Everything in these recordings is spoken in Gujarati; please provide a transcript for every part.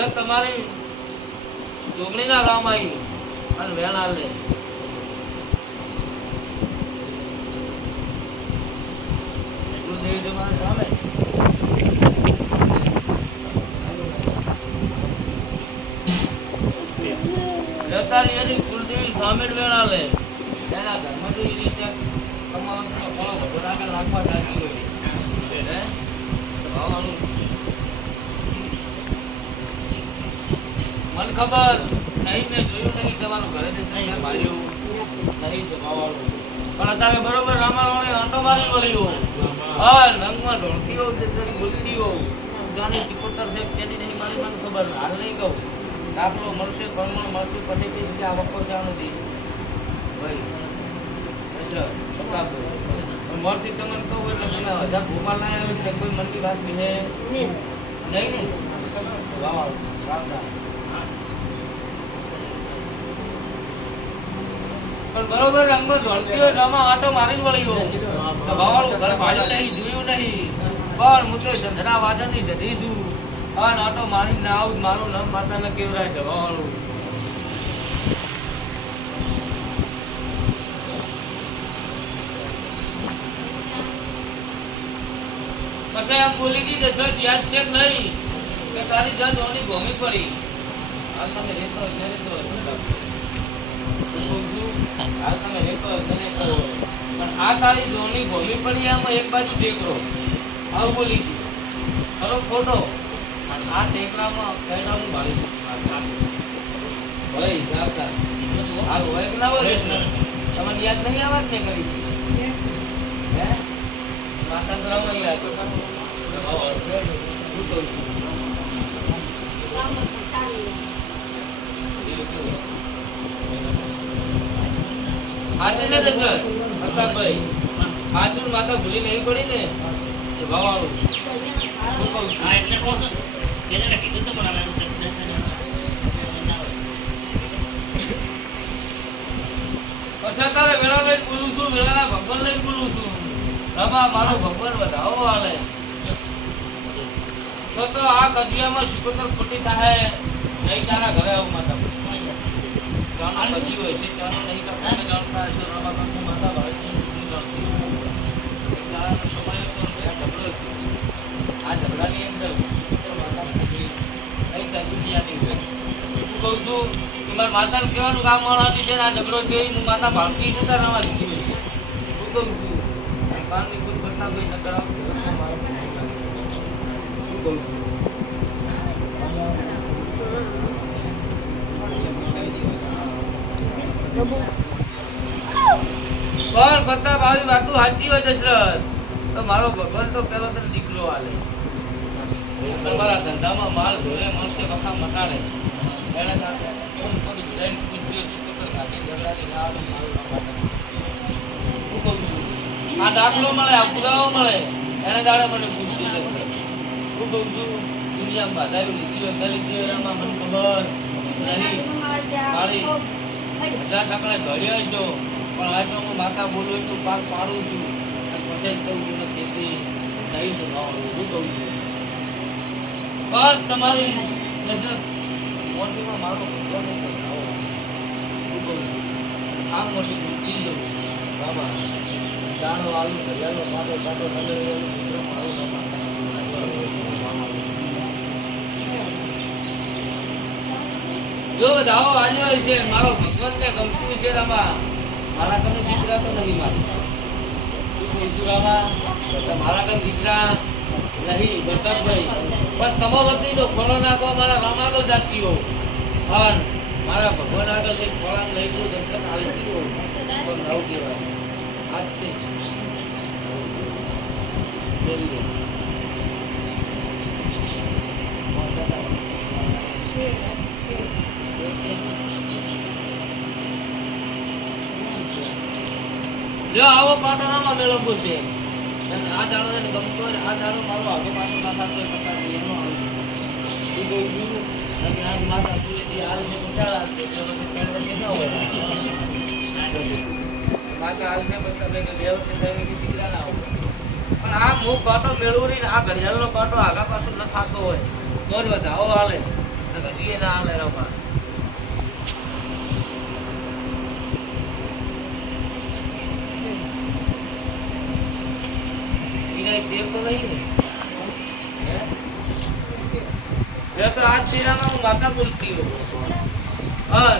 જો તમારી જોગણીના રામ આવી. અને વેણ આલે એટલું દેવી તમારે ચાલે. જતારી એની કુલદેવી સામેલ વેણ આલે. એના ઘરમાં તો રીતે ફળો ભગવાન આગળ રાખવા લાગી હોય. છે મને ખબર. નહીં મેં જોયું નહીં તમારું ઘરે જશે મેં માર્યું નહીં સ્વભાવવાળું પણ અત્યારે બરોબર રામાવાળે આંટો મારી વળ્યો હા રંગમાં જશે જાણે સિકોતર છે તેની નહીં મારી મને ખબર હાલ નહીં કહું. દાખલો મળશે ફળમણ મળશે પછી કહીશ કે આ વખતો છે આ નથી ભાઈ અચ્છા મોરથી તમને કહું એટલે તમે હજાર ભોપાલ ના આવે એટલે કોઈ મનની વાત નહીં. નહીં ને વાહ વાહ. સાવધાન બરોબર રંગમાં ઝોલતી પછી આમ બોલી હતી દશરથ યાદ છે કે નહીં? તારી જાન ભૂમિ પડી. હાલ તમે રહેતો હોય ત્યારે તો હોય. હું કહું છું, હાલ તમે ત્યારે પણ આ તારી જોની ભૂમિ પડી એક બાજુ ટેકરો. આવું બોલી હતી ખરો ખોટો? આ ટેકરામાં છે. આ ભાઈ જાવતા હાલ હોય કે ના હોય? તમને યાદ નહીં આવે ને કરી હે? માતા ગ્રામમાં યાદ શું કહું માતા ભૂલી લેવી પડી ને તો ભાવાળું શું કહું છું. હા એટલે કહું છું. એને કીધું તો પણ પછી તારે વેળા લઈને બોલું છું વેળાના ભગવાન લઈને બોલું છું. રમા મારો ભગવાન વધાવો હાલે. તો તો આ કજિયામાં શિકોતર ખોટી થાય. નહીં તારા ઘરે આવું માતા ચાનો કજી હોય છે ચાનો નહીં તો તમે જાણતા હશો રમા બાપુ માતા ભારતની જાણતી હોય. સમય હતો ઝઘડો. આ ઝઘડાની અંદર માતા દુનિયાની હોય હું છું કે મારા માતાને કહેવાનું કામ મળવાથી છે ને આ ઝઘડો જોઈ હું માતા ભારતી છું હોય છે હું કહું છું અને બારની કોઈ કોઈ ન કરાવું હું કહું છું વાતું સાચી હોય દશરથ. તો મારો ભગવાન તો પેલો તને દીકરો આલે તમારા ધંધામાં માલ ધોરે મળશે વખા મટાડે એને આ દાખલો મળે આ પુરાવો મળે એને દાડે મને પૂછતી નથી હું કહું છું દુનિયામાં બાધાયું લીધી હોય લીધી હોય એમાં મને ખબર નહીં મારી બધા કાકડે ધોર્યો છો પણ આજે હું માતા બોલું એટલું પાક પાડું છું. અને જ કહું છું કે ખેતી નહીં ખાવાનું, શું કહું છું? પણ તમારી નજર મોટીમાં મારો ભગવાન એક જ શું કહું છું? આમ મોટી બુદ્ધિ લઉં બાબા, દાણો, આલુ ઘડિયાળો પાટો પાટો નગર મિત્ર મારું જો બધાઓ આવ્યો છે, મારો ભગવાનને ગમતું છે રામા. મારા કને દીકરા તો નહીં મારી. શું કહું છું રામા તો મારા કને દીકરા નહીં પ્રતાપભાઈ પણ તમારો વતી ફળો નાખવા મારા રામ આગળ જાતી હો પણ મારા ભગવાન આગળ જઈ ફળા લઈ દર્શન દશરથ આવી ગયો તો નવ કહેવાય. આજ છે. જો આવો પાટો પાટણામાં મેળવવો છે આ દાડો એને ગમતો હોય ને, આ દાડો મારો આગો પાછો ના થતો એનો આવે શું કહું છું નકર આજ માતા પૂરેથી આવશે પચાસ છે તો પછી વર્ષે ન હોય. માતા આવશે પચાસ કે બે વર્ષે થાય કે દીકરા ના હોય. પણ આ મુખ પાટો મેળવું રહીને આ ઘડિયાળનો પાટો આગા પાછો ન થતો હોય. તો જ વધાવો હાલે. તો હજી એ ના આવે એના પાસે. વિનાયક દેવ નહીં આજ દિનામાં હું માતા બોલતી હોઉં. હા,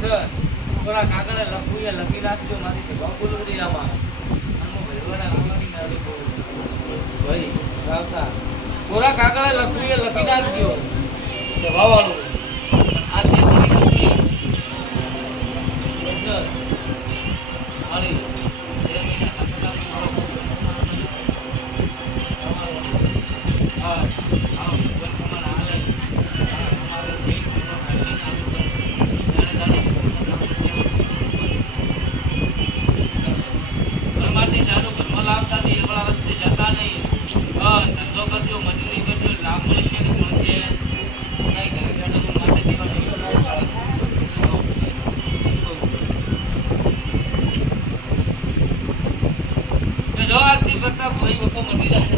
સર, થોડા કાગળે લખવું એ લખી નાખજો મારી સેવા બોલવડી આમાં. અને હું ભરવાના આવવાની ગાડી બોલું. ભાઈ, આવતા. કોરા કાગળે લખવું એ લખી નાખજો સભાવાળું. આ જે કોઈ નથી. તો સર, મારી બે મહિના કાગળમાં મારો હા, હા, ભગવાન તમારા હાલે. હા, અમારો એક પૂરો હસીને આવ્યો કરે. જાણે જાણે ઘર માટે જાડું ઘરમાં લાવતા નહીં, એવડા રસ્તે જતા નહીં. હા, ધંધો કરજો, મજૂરી કરજો, લાભ મળશે ને મળશે. કાંઈ ઘરે બેઠા તો માટે દેવા નહીં. તો જો આજથી કરતા ભાઈ બપો મટી જશે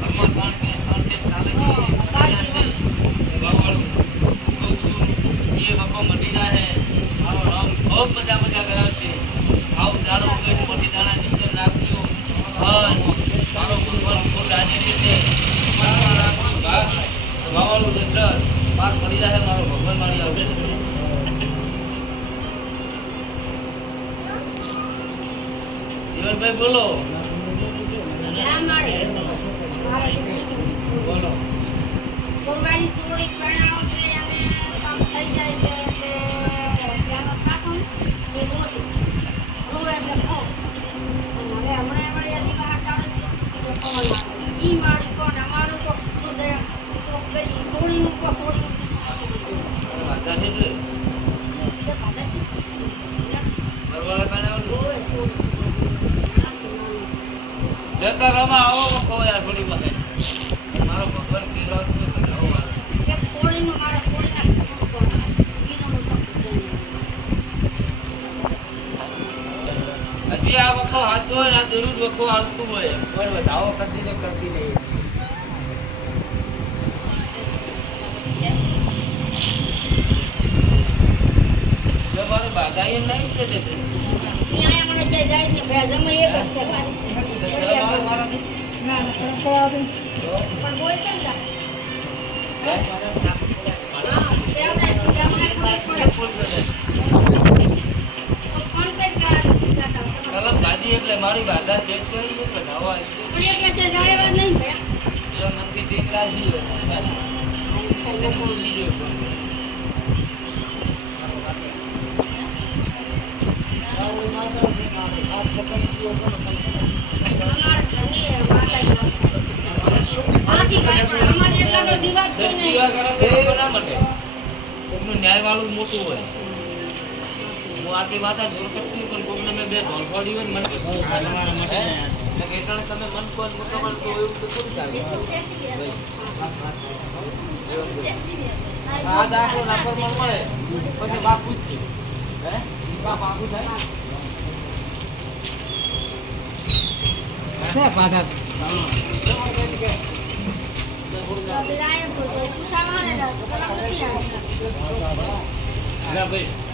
ઘરમાં ત્રણ કે ત્રણ કે ચાલે છે. જશે ઘરવાળું કહું છું એ વખો મટી જાય મારો રામ ખૂબ મજા મજા કરાવશે આવું દાડો તો મોટી દાણા નાખજો. બસ. મારો ભગવાન ખૂબ રાજી રહેશે વાવાળું દશરથ પાર પડી જાય મારો ભગવાન મારી આવશે બોલો બોલો. પૂર્વાની સુરળી પરણાવ છે અને કામ થઈ જાય છે એટલે ત્યાંનો થાતું એ રોતું રોવે એટલે ખો અને હવે હમણાં મળી હજી બહાર ચાલે છે. એટલે પવન ઈ મારી કોણ? અમારું તો દે તો સોળીનું કો એટલે એટલે સોળી જતા રમા આવો ખો યાર થોડી વખત હાચો હોય ને આ દરરોજ વખો હાલતું હોય કોઈ વધાવો કરતી તો કરતી નહીં જો મારે બાધાઈ નહીં કે તે ત્યાં મને જઈ જાય ને ભેજામાં એક જ છે મારી દશરથ મારો મારો નહીં. ના સરખો આવે તો, પણ કલમ ભાજી એટલે મારી બાધા છે કે જાય નહીં મન કે તે રાજી હોય તેને પૂછી જોયું અમાર ઘરની માતા આથી ભાઈ પણ અમારે એટલા તો દીવા જ દસ કોઈ દીવા નહીં કરો તો લોકો ના મટે. કોકનું ન્યાયવાળું મોટું હોય. વાત વાતા જોર કરતી પણ કોકને મેં બે ધોળફોડી હોય ને મને તમારા માટે? એટલે તમે મન પર મુકાબલ તો એવું તો કેવું ચાલે? આ દાખલો મન મળે પછી બાપુ જ છે. હે? બાપ આખું થાય? ના ભાઈ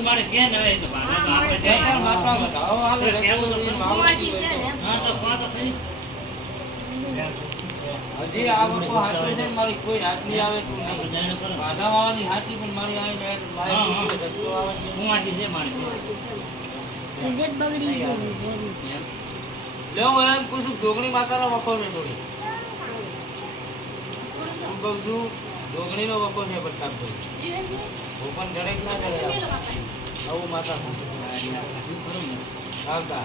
મારે હજી આ વખો હાથે છે મારી કોઈ હાથ નહીં આવે તું નહીં બાધા વાળાની હાથી પણ મારી આવી જાય. પૂછે રસ્તો આવે છે મારે. લે હું એમ કહું છું જોગણી માતાનો વખો છે થોડી હું કહું છું જોગણીનો વખો છે પ્રતાપભાઈ. હું પણ જડે ના જડે આવું. માતા આવતા.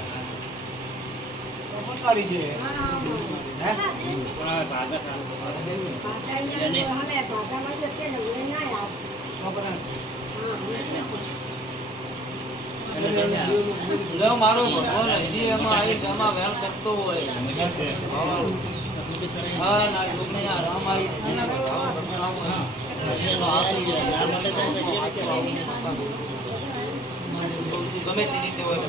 પણ મારો ભગવાન હજી એમાં આવી એમાં વેણ કરતો હોય હા, ના જોગણી આ રામ આવી રામ હા. એનો આપી જાય. આ માટે તો આપણે જે રીતે કહું છું ગમે તે રીતે હોય.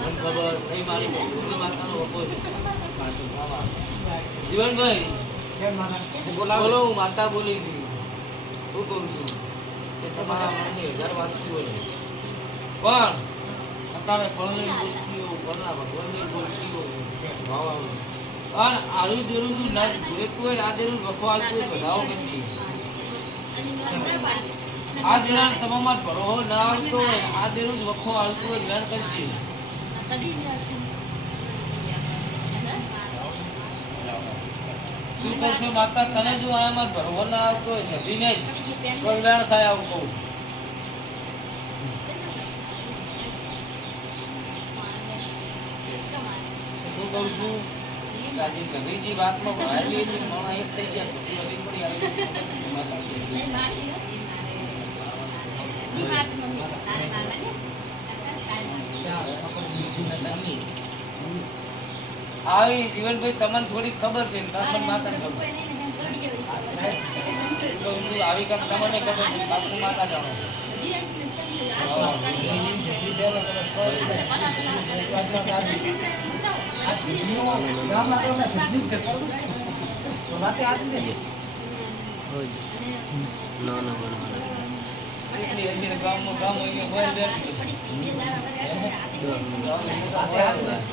એ ખબર નહીં મારી માતાનો વખો છે જીવનભાઈ, બોલો માતા બોલી ગઈ હું કહું છું કે તમારા મનની હજાર વાત હોય પણ અત્યારે ફળની બોલતીઓ ફળના ભગવાનની આવે. પણ આરું જેરું ના જોઈતું હોય આ જેરું વખો આવતું હોય બધાઓ આ જેના તમામાં ભરોહો ના આવતો હોય આ જેરું જ વખો આવતું હોય, જ્ઞાન કરી શું કરશો માતા તને જો આમાં ભરવો ના આવતો હોય સધી નહીં. કલ્યાણ થાય આવું કહું. શું કહું છું? આજે સભીજી વાતમાં ભરાયેલી હતી ને એક થઈ ગયા છોકરી પડી આવી. આવી જીવનભાઈ તમને થોડી ખબર છે તમને માતા ખબર આવી કામ તમને ખબર છે બાપુ માતા જાણો. ગામમાં ગામ હોય